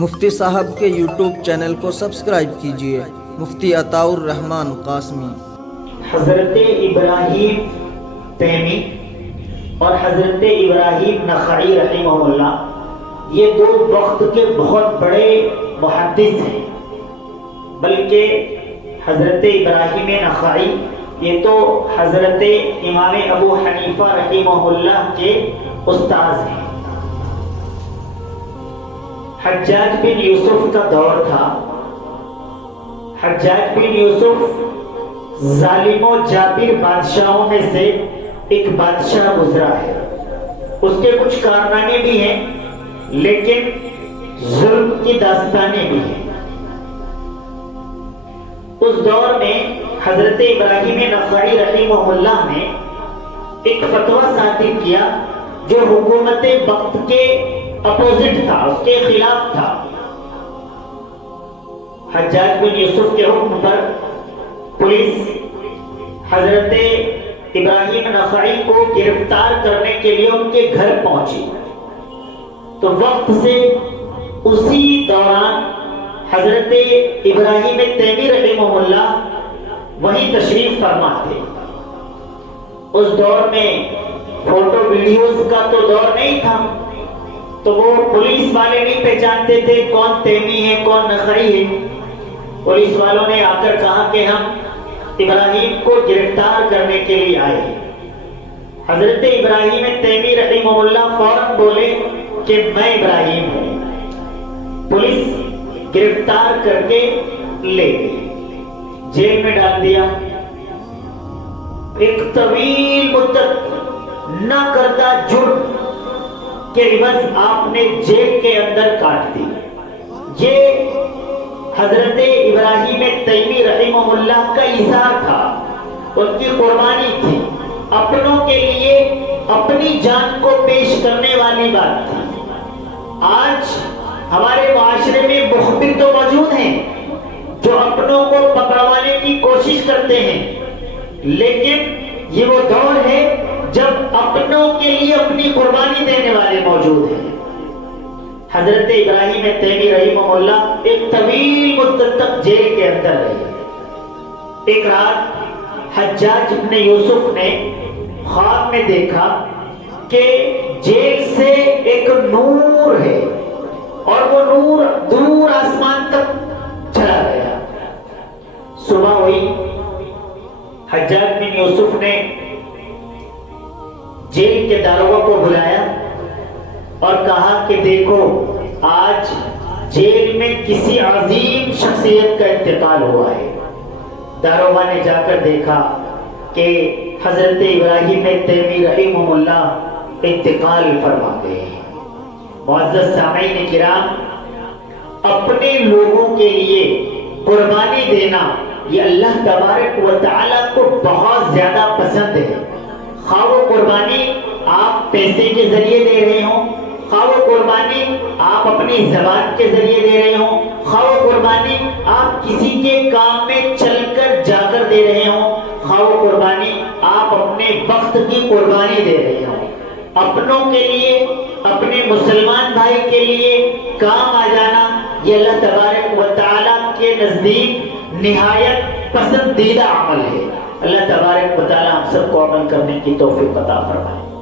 مفتی صاحب کے YouTube channel کو سبسکرائب کیجیے، مفتی عطاء الرحمن قاسمی۔ حضرت ابراہیم تیمی اور حضرت ابراہیم نخعی رحمہ اللہ یہ دو وقت کے بہت بڑے محدث ہیں، بلکہ حضرت ابراہیم نخعی یہ تو حضرت امام ابو حنیفہ رحمہ اللہ کے استاذ ہیں۔ حجاج بن یوسف کا دور تھا۔ حجاج بن یوسف ظالم و جابر بادشاہوں میں سے ایک بادشاہ گزرا ہے۔ اس کے کچھ کارنامے بھی ہیں لیکن ظلم کی داستانیں بھی ہیں۔ اس دور میں حضرت ابراہیم نخعی رحمہ اللہ نے ایک فتویٰ صادر کیا جو حکومت وقت کے اپوزٹ تھا، اس کے خلاف تھا۔ حجاج بن یوسف کے حکم پر پولیس حضرت ابراہیم نخعی کو گرفتار کرنے کے لیے ان کے گھر پہنچی، تو وقت سے اسی دوران حضرت ابراہیم تیمی رحمہ اللہ وہیں تشریف فرما تھے۔ اس دور میں فوٹو ویڈیوز کا تو دور نہیں تھا، تو وہ پولیس والے نہیں پہچانتے تھے کون تیمی ہے کون نخعی ہے۔ پولیس والوں نے آ کر کہا کہ ہم ابراہیم کو گرفتار کرنے کے لیے آئے ہیں۔ حضرت ابراہیم تیمی رحمہ اللہ فوراً بولے کہ میں ابراہیم ہوں۔ پولیس گرفتار کر کے لے گئی، جیل میں ڈال دیا۔ ایک طویل مدت نہ کرتا جرم کے عوض آپ نے جیل کے اندر کاٹ دی۔ یہ حضرت ابراہیم تیمی رحمہ اللہ کا اظہار تھا، ان کی قربانی تھی، اپنوں کے لیے اپنی جان کو پیش کرنے والی بات تھی۔ آج ہمارے معاشرے میں مخبر تو موجود ہیں جو اپنوں کو پکڑوانے کی کوشش کرتے ہیں، لیکن یہ وہ دور ہے جب اپنوں کے لیے اپنی قربانی دینے والے موجود ہیں۔ حضرت ابراہیم تیمی رحمہ اللہ ایک طویل مدت تک جیل کے اندر رہے۔ ایک رات حجاج بن یوسف نے خواب میں دیکھا کہ جیل سے ایک نور ہے اور وہ نور دور آسمان تک چلا گیا۔ صبح ہوئی، حجاج بن یوسف نے جیل کے داروغہ کو بلایا اور کہا کہ دیکھو آج جیل میں کسی عظیم شخصیت کا انتقال ہوا ہے۔ داروغہ نے جا کر دیکھا کہ حضرت ابراہیم تیمی رحمہ اللہ انتقال فرما گئے ہیں۔ معزز سامعین کرام، اپنے لوگوں کے لیے قربانی دینا یہ اللہ تبارک و تعالیٰ کو بہت زیادہ پسند ہے۔ خواہ وہ قربانی آپ پیسے کے ذریعے دے رہے ہوں، خواہ وہ قربانی آپ اپنی زبان کے ذریعے دے رہے ہوں، خواہ وہ قربانی آپ کسی کے کام میں چل کر جا کر دے رہے ہوں، خواہ وہ قربانی آپ اپنے وقت کی قربانی دے رہے ہوں، اپنوں کے لیے اپنے مسلمان بھائی کے لیے کام آ جانا یہ اللہ تبارک و تعالیٰ کے نزدیک نہایت پسندیدہ عمل ہے۔ اللہ تبارک و تعالیٰ ہم سب کو عمل کرنے کی توفیق عطا فرمائے۔